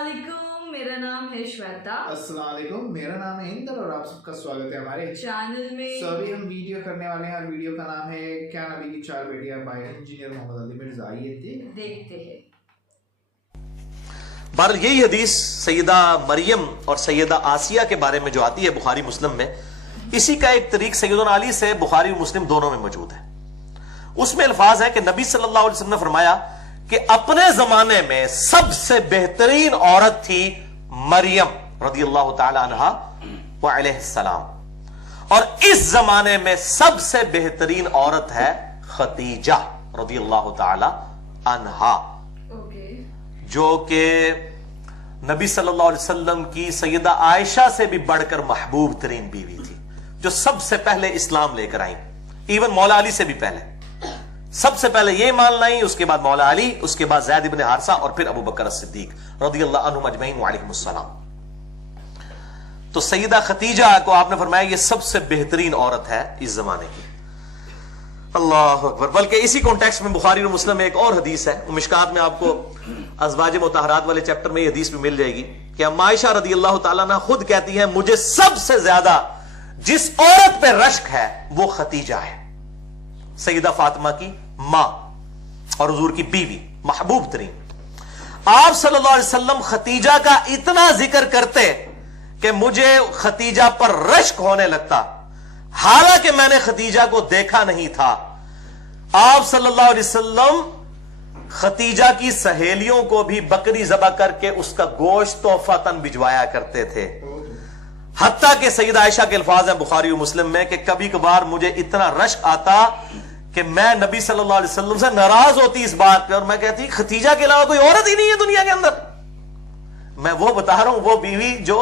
अस्सलामुअलैकुम, मेरा नाम है श्वेता। अस्सलामुअलैकुम, मेरा नाम है इंदर और आप सबका स्वागत है हमारे चैनल में। अभी हम वीडियो करने वाले हैं और वीडियो का नाम है क्या नबी की चार बेटियां बाय इंजीनियर मोहम्मद अली मिर्जा। आइए देखते हैं। बहरहाल यही हदीस सैयदा मरियम और सैयदा आसिया के बारे में जो आती है बुखारी मुस्लिम में, इसी का एक तरीक सैयदना अली से बुखारी और मुस्लिम दोनों में मौजूद है। उसमें अल्फाज है कि नबी सल्लल्लाहु अलैहि वसल्लम ने फरमाया कि अपने जमाने में सबसे बेहतरीन औरत थी मरियम रदियल्लाहु ताला अन्हा व अलैहिस्सलाम, और इस जमाने में सबसे बेहतरीन औरत है खदीजा रदियल्लाहु ताला अन्हा, जो कि नबी सल्लल्लाहु अलैहि वसल्लम की सैयदा आयशा से भी बढ़कर महबूब तरीन बीवी थी, जो सबसे पहले इस्लाम लेकर आई, इवन मौला अली से भी पहले। सबसे पहले ये मान लाई, उसके बाद मौला अली, उसके बाद ज़ैद इब्न हारिसा और फिर अबू बकर सिद्दीक रदियल्लाहु अन्हुम अजमईन व अलैहिमुस्सलाम। तो सैयदा खदीजा को आपने फरमाया ये सबसे बेहतरीन औरत है इस जमाने की। अल्लाह अकबर। बल्कि इसी कॉन्टेक्स्ट में बुखारी और मुस्लिम में एक और हदीस है, मिशकात में आपको अज़वाज मुतहरात वाले चैप्टर में ये हदीस भी मिल जाएगी कि अम्मा आयशा रदियल्लाहु ताला अन्हा खुद कहती है, मुझे सबसे ज्यादा जिस औरत पे रश्क है वो खदीजा है, सैयदा फातिमा की मां और हुजूर की बीवी, महबूब तरीन। आप सल्लल्लाहु अलैहि वसल्लम खदीजा का इतना जिक्र करते कि मुझे खदीजा पर रश्क होने लगता, हालांकि मैंने खदीजा को देखा नहीं था। आप सल्लल्लाहु अलैहि वसल्लम खदीजा की सहेलियों को भी बकरी ज़बह करके उसका गोश्त तोहफतन भिजवाया करते थे। हत्ता कि सैयदा आयशा के अल्फाज हैं बुखारी और मुस्लिम में कि कभी कभार मुझे इतना रश्क आता कि मैं नबी सल्लल्लाहु अलैहि वसल्लम से नाराज होती इस बात पे, और मैं कहती खदीजा के अलावा कोई औरत ही नहीं है दुनिया के अंदर। मैं वो बता रहा हूं, वो बीवी जो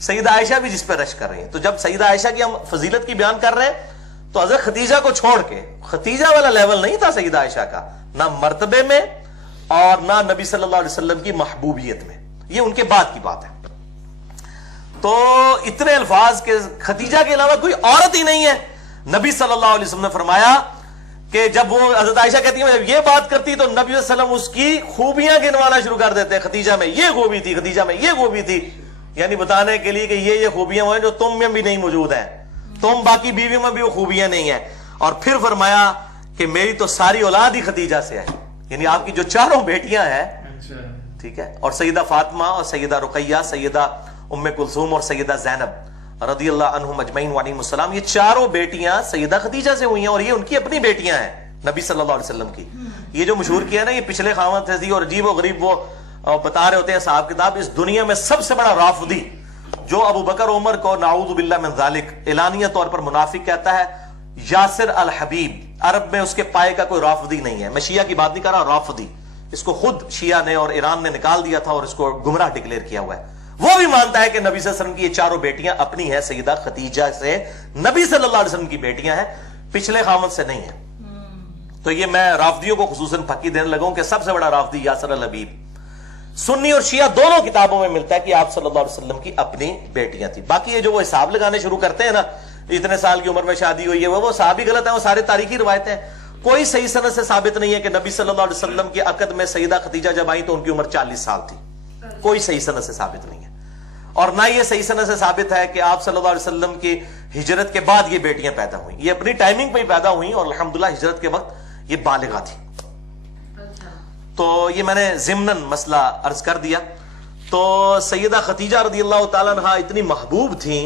सैयदा आयशा भी जिस पे रश्क कर रही है। तो जब सैयदा आयशा की हम फजीलत की बयान कर रहे हैं तो हज़रत खदीजा को छोड़ के, खदीजा वाला लेवल नहीं था सैयदा आयशा का, ना मर्तबे में और ना नबी सल्लल्लाहु अलैहि वसल्लम की महबूबियत में, ये उनके बाद की बात है। तो इतने अल्फाज के खदीजा के अलावा कोई औरत ही नहीं है। नबी सल्लल्लाहु अलैहि वसल्लम ने फरमाया कि जब वो हज़रत आयशा कहती है जब ये बात करती तो नबी सल्लल्लाहु अलैहि वसल्लम उसकी खूबियां गिनवाना शुरू कर देते हैं। खदीजा में ये खूबी थी, खदीजा में ये खूबी थी, यानी बताने के लिए कि ये खूबियां हैं जो तुम में भी नहीं मौजूद हैं, तुम बाकी बीवियों में भी वो खूबियां नहीं है। और फिर फरमाया कि मेरी तो सारी औलाद ही खदीजा से है, यानी आपकी जो चारों बेटियां हैं, ठीक है, और सैयदा फातिमा और सैयदा रुकैया, सैयदा उम्मे कुलसूम और सैयदा ज़ैनब रदियल्लाहु अन्हुम अजमईन व अलैहिमुस्सलाम, ये चारों बेटियां सैयदा खदीजा से हुई हैं, और ये उनकी अपनी बेटियां हैं नबी सल्लल्लाहु अलैहि वसल्लम की। ये जो मशहूर किया ना, ये पिछले खामत थी और अजीब और गरीब वो बता रहे होते हैं साहब किताब, इस दुनिया में सबसे बड़ा राफदी जो अबू बकर उमर को नाऊज़ु बिल्लाह मिन ज़ालिक एलानिया तौर पर मुनाफिक कहता है, यासिर अल हबीब। अरब में उसके पाए का कोई राफदी नहीं है। मैं शिया की बात नहीं कर रहा, राफदी, इसको खुद शिया ने और ईरान ने निकाल दिया था और इसको गुमराह डिक्लेयर किया हुआ है। वो भी मानता है कि नबी सल्लल्लाहु अलैहि वसल्लम की ये चारों बेटियां अपनी हैं, सैयदा खदीजा से नबी सल्लल्लाहु अलैहि वसल्लम की बेटियां हैं, पिछले खामद से नहीं है। तो ये मैं राफदियों को खुसूसन फकी देने लगा हूं कि सबसे बड़ा राफदी यासिर अल हबीब। सुन्नी और शिया दोनों किताबों में मिलता है कि आप सल्लल्लाहु अलैहि वसल्लम की अपनी बेटियां थी। बाकी ये जो वो हिसाब लगाने शुरू करते हैं ना, इतने साल की उम्र में शादी हुई है, वो साहब ही गलत है, वो सारे तारीखी रिवायतें हैं। कोई सही सनद से साबित नहीं है कि नबी सल्लल्लाहु अलैहि वसल्लम की अकद में सैयदा खदीजा जब आई तो उनकी उम्र 40 साल थी। कोई सही सनद से साबित नहीं है, और ना ये सही सनद से साबित है कि आप सल्लल्लाहु अलैहि वसल्लम की हिजरत के बाद ये बेटियां पैदा हुई। ये अपनी टाइमिंग पे ही पैदा हुई और अल्हम्दुलिल्लाह हिजरत के वक्त ये बालिगा थी। तो ये मैंने ज़िम्नन मसला अर्ज कर दिया। तो सैयदा खदीजा रदियल्लाहु ताला अन्हा इतनी महबूब थी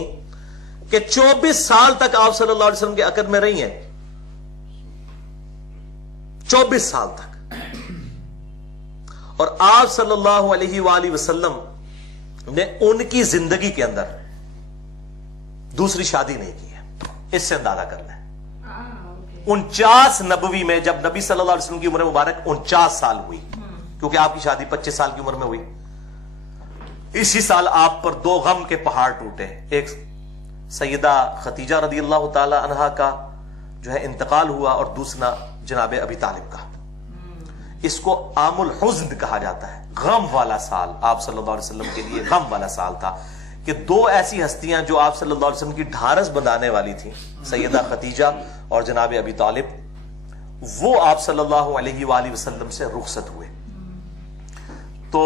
कि 24 साल तक आप सल्लल्लाहु अलैहि वसल्लम के अकद में रही हैं, 24 साल तक। और आप सल्लल्लाहु अलैहि वसल्लम ने उनकी जिंदगी के अंदर दूसरी शादी नहीं की है। इससे अंदाजा करना है 49 नबवी में जब नबी सल्लल्लाहु अलैहि वसल्लम की उम्र मुबारक 49 साल हुई, क्योंकि आपकी शादी 25 साल की उम्र में हुई, इसी साल आप पर दो गम के पहाड़ टूटे। एक सैयदा खदीजा रदियल्लाहु ताला अन्हा का जो है इंतकाल हुआ, और दूसरा जनाब अबी तालिब का। इसको आमुल हुज़्न कहा जाता है, गम वाला साल आप सल्लल्लाहु अलैहि वसल्लम के लिए गम वाला साल था कि दो ऐसी हस्तियां जो आप सल्लल्लाहु अलैहि वसल्लम की ढारस बनाने वाली थी, सैयदा खदीजा और जनाब अबी तालिब, वो आप सल्लल्लाहु अलैहि वसल्लम से रुखसत हुए। तो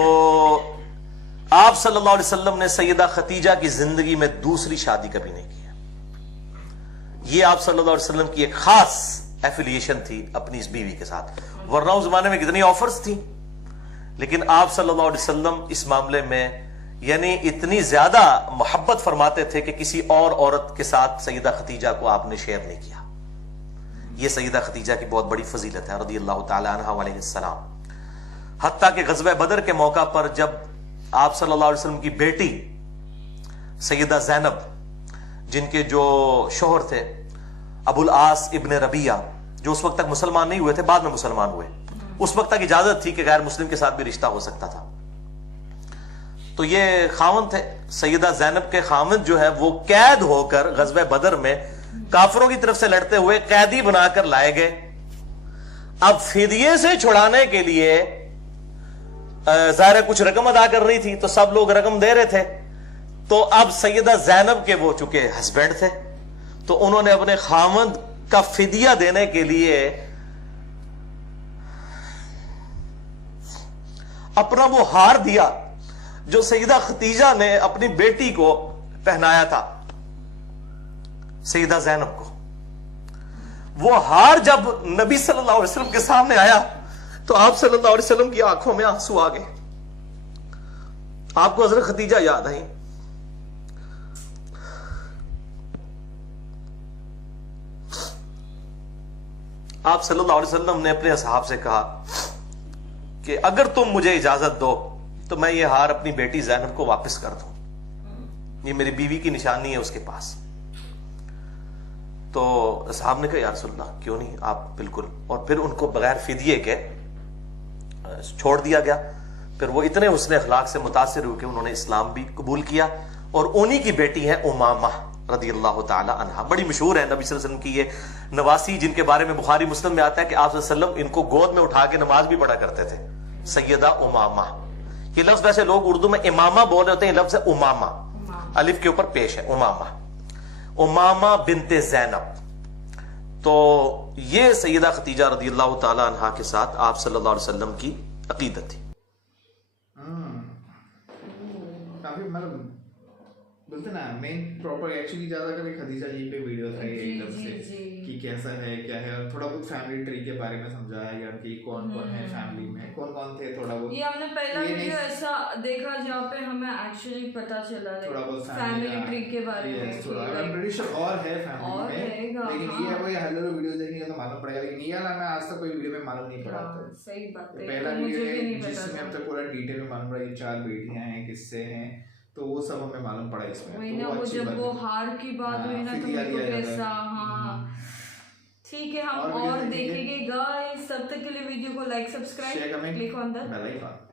آپ صلی اللہ علیہ وسلم نے سیدہ خدیجہ کی زندگی میں دوسری شادی کبھی نہیں کی ہے. یہ آپ صلی اللہ علیہ وسلم کی ایک خاص ایفیلیشن تھی اپنی اس بیوی کے ساتھ. ورنہ اس زمانے میں کتنی آفرز تھیں، لیکن آپ صلی اللہ علیہ وسلم اس معاملے میں یعنی اتنی زیادہ محبت فرماتے تھے کہ کسی اور عورت کے ساتھ سیدہ خدیجہ کو آپ نے شیئر نہیں کیا. یہ سیدہ خدیجہ کی بہت بڑی فضیلت ہے رضی اللہ تعالی عنہ علیہ السلام. حتیٰ کہ غزوہ بدر کے موقع پر جب آپ صلی اللہ علیہ وسلم کی بیٹی سیدہ زینب، جن کے جو شوہر تھے ابو العاص ابن ربیعہ، جو اس وقت تک مسلمان نہیں ہوئے تھے، بعد میں مسلمان ہوئے، اس وقت تک اجازت تھی کہ غیر مسلم کے ساتھ بھی رشتہ ہو سکتا تھا. تو یہ خاوند تھے، سیدہ زینب کے خاوند جو ہے وہ قید ہو کر غزوہ بدر میں کافروں کی طرف سے لڑتے ہوئے قیدی بنا کر لائے گئے. اب فدیے سے چھڑانے کے لیے ظاہر کچھ رقم ادا کر رہی تھی تو سب لوگ رقم دے رہے تھے. تو اب سیدہ زینب کے وہ چونکہ ہسبینڈ تھے تو انہوں نے اپنے خاوند کا فدیہ دینے کے لیے اپنا وہ ہار دیا جو سیدہ خدیجہ نے اپنی بیٹی کو پہنایا تھا، سیدہ زینب کو. وہ ہار جب نبی صلی اللہ علیہ وسلم کے سامنے آیا تو آپ صلی اللہ علیہ وسلم کی آنکھوں میں آنسو آ گئے. آپ کو حضرت خدیجہ یاد آئی. آپ صلی اللہ علیہ وسلم نے اپنے اصحاب سے کہا کہ اگر تم مجھے اجازت دو تو میں یہ ہار اپنی بیٹی زینب کو واپس کر دوں، یہ میری بیوی کی نشانی ہے اس کے پاس. تو اصحاب نے کہا یا رسول اللہ کیوں نہیں، آپ بالکل. اور پھر ان کو بغیر فدیے کے چھوڑ دیا گیا. پھر وہ اتنے حسن اخلاق سے متاثر ہوئے کہ انہوں نے اسلام بھی قبول کیا. اور انہی کی بیٹی ہے امامہ رضی اللہ تعالی عنہا. بڑی مشہور ہے نبی صلی اللہ علیہ وسلم کی یہ نواسی، جن کے بارے میں بخاری مسلم میں آتا ہے کہ آپ صلی اللہ علیہ وسلم ان کو گود میں اٹھا کے نماز بھی پڑھا کرتے تھے. سیدہ امامہ، یہ لفظ ویسے لوگ اردو میں امامہ بول رہے ہوتے ہیں، یہ لفظ ہے امامہ، الف کے اوپر پیش ہے امامہ، امامہ بنت زینب. تو یہ سیدہ خدیجہ رضی اللہ تعالی عنہا کے ساتھ آپ صلی اللہ علیہ وسلم کی عقیدت تھی. کافی مطلب بولتے نا مین پراپر ایکچولی زیادہ کبھی خدیجہ جی پہ ویڈیو تھا یہ ایک دم سے کہ کیسا ہے کیا ہے، اور تھوڑا بہت فیملی ٹری کے بارے میں سمجھایا گیا کہ کون کون ہے فیملی میں، کون کون تھے. تھوڑا بہت یہ ہم نے پہلا ویڈیو ایسا دیکھا جہاں پہ ہمیں ایکچولی پتا چلا تھوڑا بہت فیملی ٹری کے بارے میں. اور ہے فیملی میں، لیکن یہ وہی ہزاروں ویڈیو دیکھیں گے تو معلوم پڑے گا. لیکن یہ میں آج تک کوئی ویڈیو میں معلوم نہیں پڑا تھا. صحیح بات ہے، پہلا ویڈیو ہے جس میں اب تک پورا ڈیٹیل میں معلوم پڑا یہ 4 بیٹیاں ہیں، کس سے ہیں، تو وہ سب ہمیں معلوم پڑا اس میں. وہی نا وہ جب وہ ہار کی بات ہوئی نا تو میرے کو کیسا. ہاں ٹھیک ہے، ہم اور دیکھیں گے گائز. تب تک کے لیے ویڈیو کو like, subscribe, click on the bell icon.